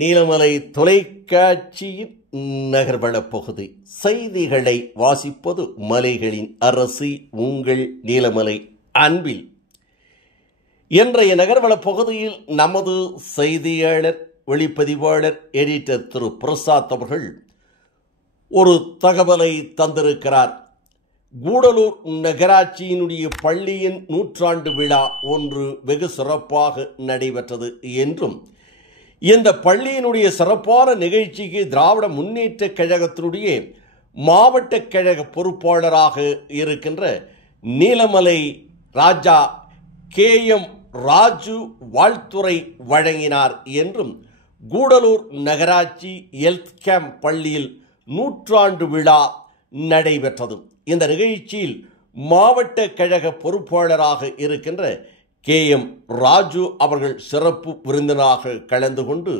நீலமலை தொலைக்காட்சியின் நகர்வள பகுதி செய்திகளை வாசிப்பது மலைகளின் அரசி உங்கள் நீலமலை அன்பில். இன்றைய நகர்வள பகுதியில் நமது செய்தியாளர் ஒளிப்பதிவாளர் எடிட்டர் திரு பிரசாத் அவர்கள் ஒரு தகவலை தந்திருக்கிறார். கூடலூர் நகராட்சியினுடைய பள்ளியின் 100ஆண்டு விழா ஒன்று வெகு சிறப்பாக நடைபெற்றது என்றும் இந்த பள்ளியினுடைய சிறப்பான நிகழ்ச்சிக்கு திராவிட முன்னேற்ற கழகத்தினுடைய மாவட்ட கழக பொறுப்பாளராக இருக்கின்ற நீலமலை ராஜா KM ராஜு வாழ்த்துரை வழங்கினார் என்றும் கூடலூர் நகராட்சி ஹெல்த் கேம்ப் பள்ளியில் 100ஆண்டு விழா நடைபெற்றது. இந்த நிகழ்ச்சியில் மாவட்ட கழக பொறுப்பாளராக இருக்கின்ற KM ராஜு அவர்கள் சிறப்பு விருந்தினராக கலந்து கொண்டு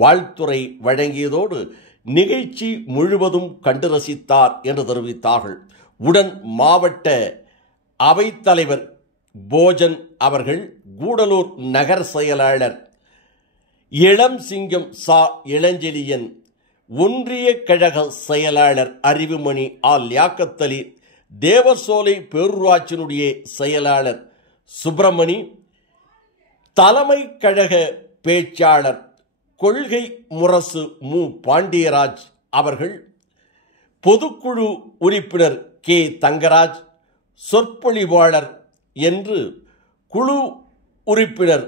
வாழ்த்துரை வழங்கியதோடு நிகழ்ச்சி முழுவதும் கண்டு ரசித்தார் என்று தெரிவித்தார்கள். உடன் மாவட்ட அவைத்தலைவர் போஜன் அவர்கள், கூடலூர் நகர செயலாளர் இளம் சிங்கம் சா இளஞ்செழியன், ஒன்றிய கழக செயலாளர் அறிவுமணி லியாக்கத்தலி, தேவசோலை பேரூராட்சியினுடைய செயலாளர் சுப்பிரமணி, தலைமை கழக பேச்சாளர் கொள்கை முரசு மு பாண்டியராஜ் அவர்கள், பொதுக்குழு உறுப்பினர் K தங்கராஜ், சொற்பொழிவாளர் என்று குழு உறுப்பினர்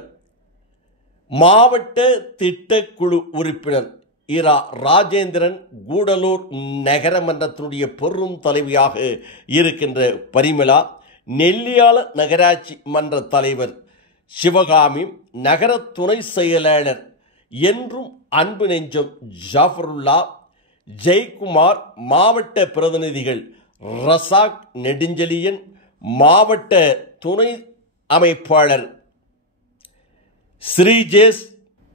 மாவட்ட திட்டக்குழு உறுப்பினர் இரா ராஜேந்திரன், கூடலூர் நகரமன்றத்தினுடைய பெரும் தலைவியாக இருக்கின்ற பரிமளா, நெல்லியால நகராட்சி மன்ற தலைவர் சிவகாமி, நகர துணை செயலாளர் என்றும் அன்பு நெஞ்சம் ஜாஃபருல்லா, ஜெயக்குமார், மாவட்ட பிரதிநிதிகள் ரசாக் நெடுஞ்செழியன், மாவட்ட துணை அமைப்பாளர் ஸ்ரீஜேஷ்,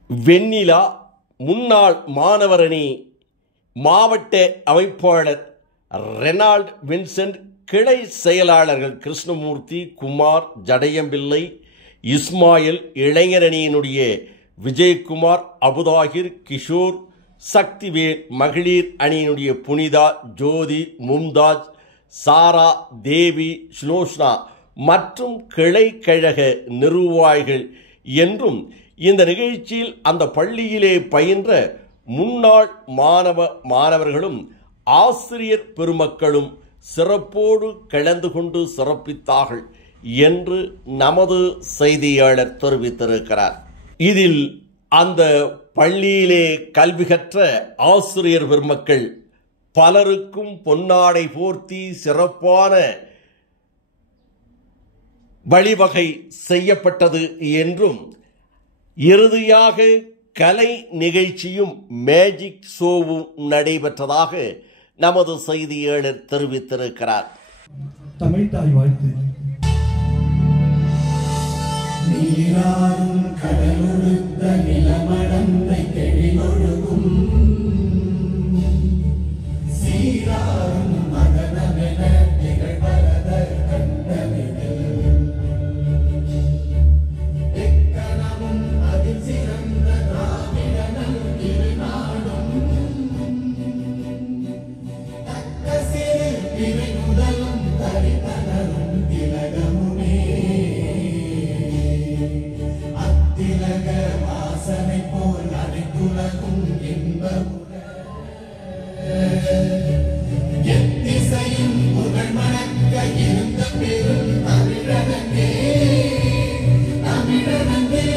வெண்ணிலா, முன்னாள் மாணவரணி மாவட்ட அமைப்பாளர் ரெனால்ட் வின்சென்ட், கிளை செயலாளர்கள் கிருஷ்ணமூர்த்தி, குமார், ஜடையம்பிள்ளை, இஸ்மாயில், இளைஞரணியினுடைய விஜயகுமார், அபுதாகிர், கிஷோர், சக்திவேல், மகளிர் அணியினுடைய புனிதா, ஜோதி, மும்தாஜ், சாரா, தேவி, ஸ்லோஷ்னா மற்றும் கிளை கழக நிர்வாகிகள் என்றும் இந்த நிகழ்ச்சியில் அந்த பள்ளியிலே பயின்ற முன்னாள் மாணவர்களும் ஆசிரியர் பெருமக்களும் சிறப்போடு கலந்து கொண்டு சிறப்பித்தார்கள் என்று நமது செய்தியாளர் தெரிவித்திருக்கிறார். இதில் அந்த பள்ளியிலே கல்வி கற்ற ஆசிரியர் பெருமக்கள் பலருக்கும் பொன்னாடை போர்த்தி சிறப்பான வழிவகை செய்யப்பட்டது என்றும் இறுதியாக கலை நிகழ்ச்சியும் மேஜிக் ஷோவும் நடைபெற்றதாக நமது செய்தியாளர் தெரிவித்திருக்கிறார். தமிழ் தாய் வாழ்த்து. நீராடும் கடலுடுத்த நிலமடந்தை தெளிவொழுகும் சீராடும் மகனமென திகழ்வரத கண்டமிதில் எக்கணமும் அதில் சிறந்த திராவிடனல் திருநாடும் தக்க சிறு பிறை முதலும் தரிதனரும் திலகமுமே அத்திலக வாசனை போல் அனைத்துலகும் இன்பமுற எத்திசையும் புகழ் மணக்க இருந்த பெரும் தமிழனே தமிழனே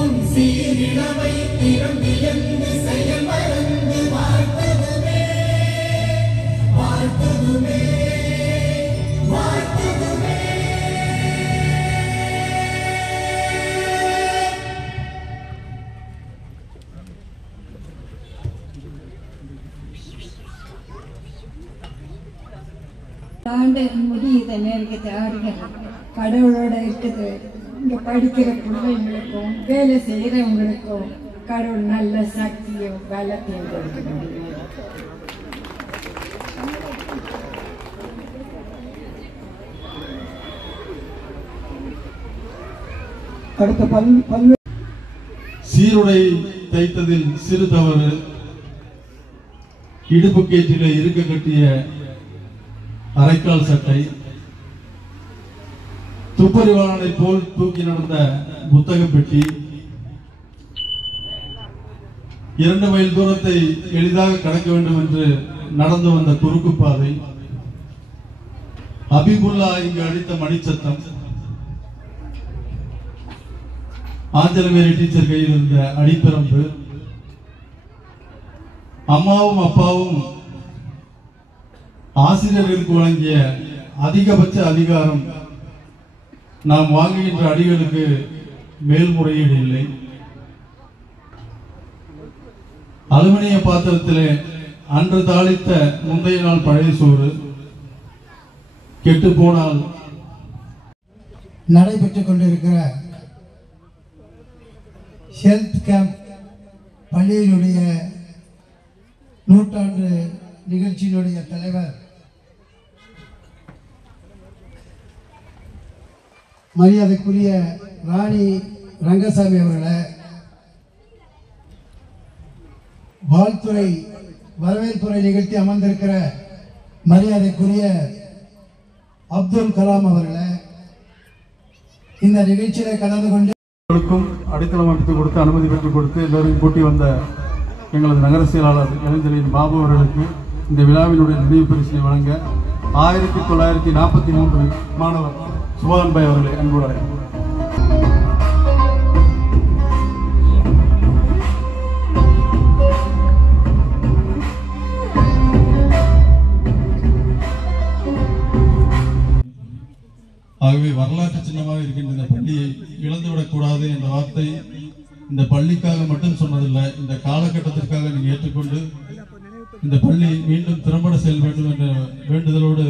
உன் சீரிழமை திறம்பியந்து செயல் மறந்து வாழ்த்துதுமே வாழ்த்துதுமே வாழ்த்துதுமே. ஆண்டு முடியுத நேரத்தை ஆடுகிறது கடவுளோட இருக்குது. இங்கே படிக்கிற பிள்ளைங்களுக்கும் வேலை செய்கிறவங்களுக்கும் கடவுள் நல்ல சக்தியும் பலத்தையும் கொடுக்கணும். அடுத்த சீருடை தைத்ததில் சிறு தவறு, இடுப்பு கேற்றிலே இருக்க கட்டிய அரைக்கால் சட்டை, துப்பறிவாளனை போல் தூக்கி நடந்த புத்தக பெட்டி, 2 மைல் தூரத்தை எளிதாக கடக்க வேண்டும் என்று நடந்து வந்த குறுக்கு பாதை, அபிபுல்லா இங்கு அடித்த மணிச்சத்தம், ஆஞ்சலமேரி டீச்சர் கையில் இருந்த அடிப்பரம்பு, அம்மாவும் அப்பாவும் ஆசிரியர்களுக்கு வழங்கிய அதிகபட்ச அதிகாரம், நாம் வாங்குகின்ற அடிகளுக்கு மேல்முறையீடு இல்லை, அலுமினிய பாத்திரத்திலே அன்று தாளித்த முந்தைய நாள் பழைய சோறு கெட்டு போனால் நடைபெற்றுக் கொண்டிருக்கிற ஹெல்த் கேம்ப் பள்ளியினுடைய 100ஆண்டு நிகழ்ச்சியினுடைய தலைவர் மரியாதைக்குரிய ராணி ரங்கசாமி அவர்களை, வாழ்த்துறை வரவேற்புரை நிகழ்த்தி அமர்ந்திருக்கிற மரியாதைக்குரிய அப்துல் கலாம் அவர்களை, இந்த நிகழ்ச்சியில கலந்து கொண்டு அடித்தளம் அமைத்து கொடுத்து அனுமதி பெற்றுக் கொடுத்து எல்லோரையும் கூட்டி வந்த எங்களது நகர செயலாளர் இளைஞரின் பாபு அவர்களுக்கு இந்த விழாவினுடைய நினைவு பரிசினை வழங்க 1943 மாணவர் சுபான் பாய் அவர்களை அன்போடு அழைக்கிறேன். ஆகவே வரலாற்று சின்னமாக இருக்கின்ற இந்த பள்ளியை இழந்துவிடக்கூடாது என்ற வார்த்தை இந்த பள்ளிக்காக மட்டும் சொன்னதில்லை, இந்த காலகட்டத்திற்காக நீங்கள் ஏற்றுக்கொண்டு இந்த பள்ளி மீண்டும் திறம்பட செல்ல வேண்டும் என்ற வேண்டுதலோடு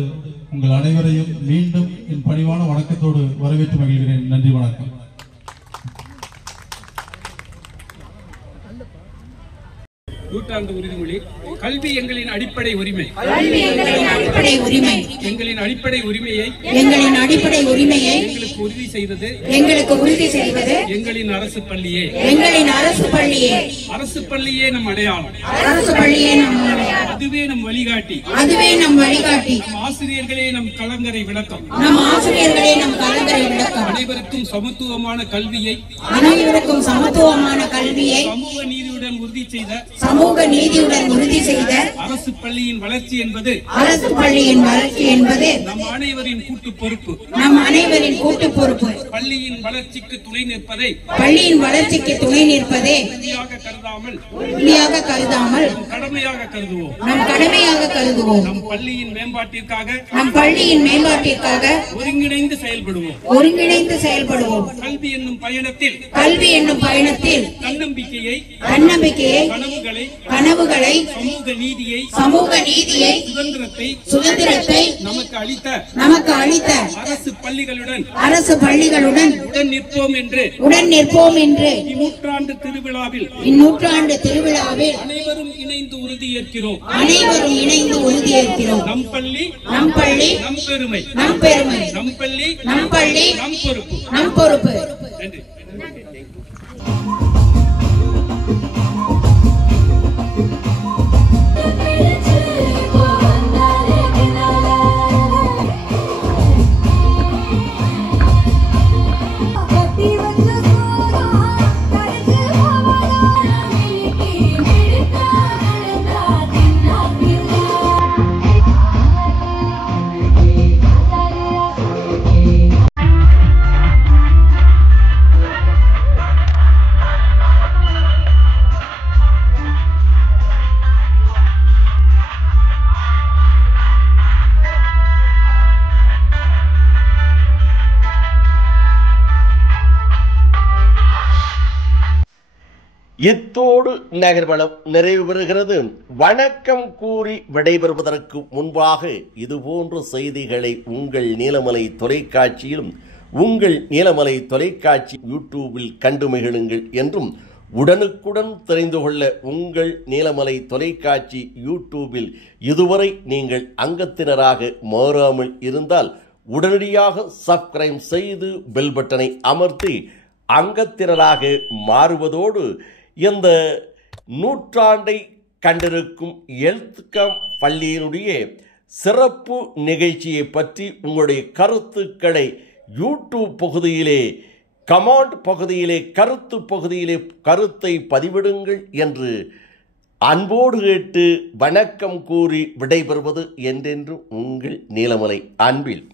உங்கள் அனைவரையும் மீண்டும் என் பணிவான வணக்கத்தோடு வரவேற்று மகிழ்கிறேன். நன்றி, வணக்கம். நூற்றாண்டு உறுதிமொழி. கல்வி எங்களின் அடிப்படை உரிமை. எங்களின் அடிப்படை உரிமையை எங்களுக்கு உறுதி செய்தது எங்களின் அரசு பள்ளியே. அரசு பள்ளியே நம் அடையாளம். அதுவே நம் வழிகாட்டி. ஆசிரியர்களே நம் கலங்கரை விளக்கம். அனைவருக்கும் சமத்துவமான கல்வியை சமூக நீதியுடன் உறுதி செய்த அரசு பள்ளியின் வளர்ச்சி என்பது நம் அனைவரின் கூட்டு பொறுப்பு. பள்ளியின் வளர்ச்சிக்கு துணை நிற்பதை உறுதியாக கருதாமல் கடமையாக கருதுவோம். நம் பள்ளியின் மேம்பாட்டிற்காக ஒருங்கிணைந்து செயல்படுவோம். கல்வி என்னும் பயணத்தில் தன்னம்பிக்கையை, கனவுகளை, சமூக நீதியை, சுதந்திரத்தை நமக்கு அளித்த அரசு பள்ளிகளுடன் உடன் நிற்போம் என்று இந்நூற்றாண்டு திருவிழாவில் அனைவரும் இணைந்து உறுதியேற்கிறோம். நம் பள்ளி நம் பெருமை. நம் பள்ளி நம் பொறுப்பு. நன்றி. இத்தோடு நகர்வலம் நிறைவு பெறுகிறது. வணக்கம் கூறி விடைபெறுவதற்கு முன்பாக இதுபோன்ற செய்திகளை உங்கள் நீலமலை தொலைக்காட்சியிலும் உங்கள் நீலமலை தொலைக்காட்சி யூடியூபில் கண்டு மகிழுங்கள் என்றும், உடனுக்குடன் தெரிந்து கொள்ள உங்கள் நீலமலை தொலைக்காட்சி யூடியூபில் இதுவரை நீங்கள் அங்கத்தினராக மாறாமல் இருந்தால் உடனடியாக சப்ஸ்கிரைப் செய்து பெல் பட்டனை அமர்த்தி அங்கத்தினராக மாறுவதோடு இந்த நூற்றாண்டை கண்டிருக்கும் எல்த்கம் பள்ளியினுடைய சிறப்பு நிகழ்ச்சியை பற்றி உங்களுடைய கருத்துக்களை யூடியூப் பகுதியிலே கமெண்ட் பகுதியிலே கருத்தை பதிவிடுங்கள் என்று அன்போடு கேட்டு வணக்கம் கூறி விடைபெறுவது என்றென்று உங்கள் நீலமலை அன்பில்.